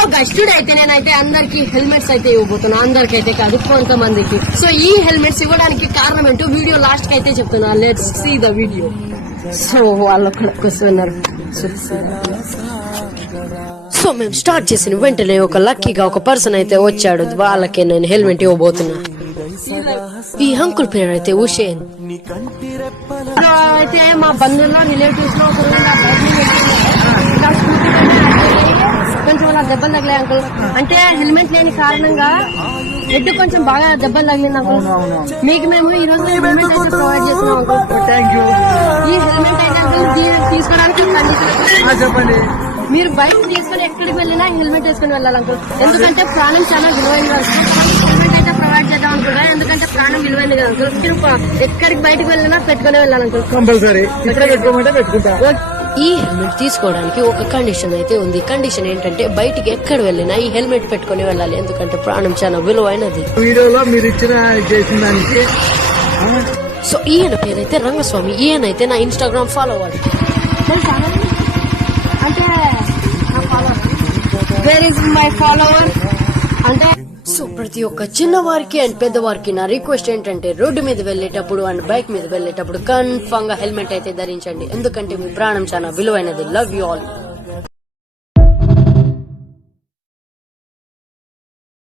So గస్టుడు అయితే నేనైతే అందరికి హెల్మెట్స్ అయితే ఇవ్వబోతున్నా, అందరికి అయితే కాదు కొంతమందికి. సో ఈ హెల్మెట్స్ ఇవ్వడానికి కారణం ఏంటో వీడియో లాస్ట్ కి అయితే చెప్తున్నా. Let's see the video. So వాళ్ళు కూర్చున్నారు. సో మేము స్టార్ట్ చేసిన వెంటనే ఒక లక్కీగా ఒక పర్సన్ అయితే వచ్చాడు. వాళ్ళకే నేను హెల్మెట్ ఇవ్వబోతున్నా. ఈ అంకుల్ పేరు అయితే హుషేన్. అయితే మా బంధువుల్లో రిలేటివ్స్ లో కొంచెం అలా దెబ్బలు తగిలాయి అంకుల్. అంటే హెల్మెట్ లేని కారణంగా హెడ్ కొంచెం బాగా దెబ్బలు తగిలింది అంకుల్. మీకు మేము ఈ రోజు హెల్మెట్ అయితే ప్రొవైడ్ చేస్తున్నాం అంకుల్. ఈ హెల్మెట్ అయితే అంకుల్ తీసుకోవడానికి చెప్పండి. మీరు బైక్ తీసుకుని ఎక్కడికి వెళ్ళినా హెల్మెట్ వేసుకుని వెళ్ళాలి అంకుల్. ఎందుకంటే ప్రాణం చాలా విలువైనది అంకుల్. హెల్మెట్ అయితే ప్రొవైడ్ చేద్దాం అనుకుంటా, ఎందుకంటే ప్రాణం విలువైనది కదా అంకుల్. మీరు ఎక్కడికి బయటకు వెళ్ళినా పెట్టుకునే వెళ్ళాలి అంకుల్. కంపల్సరీ పెట్టుకోమంటే పెట్టుకుంటా. ఈ హెల్మెట్ తీసుకోవడానికి ఒక కండిషన్ అయితే ఉంది. కండిషన్ ఏంటంటే బయటికి ఎక్కడ వెళ్ళినా ఈ హెల్మెట్ పెట్టుకుని వెళ్ళాలి, ఎందుకంటే ప్రాణం చాలా విలువైనది. వీడియోలో మీరు చేసిన దానికి. సో ఈయన పేరైతే రంగస్వామి. ఈయనైతే నా ఇన్స్టాగ్రామ్ ఫాలోవర్. అంటే నా follower, where is my follower అంటే. సో ప్రతి ఒక్క చిన్నవారికి అండ్ పెద్దవారికి నా రిక్వెస్ట్ ఏంటంటే రోడ్డు మీద వెళ్లేటప్పుడు అండ్ బైక్ మీద వెళ్లేటప్పుడు కన్ఫర్మ్ గా హెల్మెట్ అయితే ధరించండి, ఎందుకంటే మీ ప్రాణం చాలా విలువైనది. Love you all.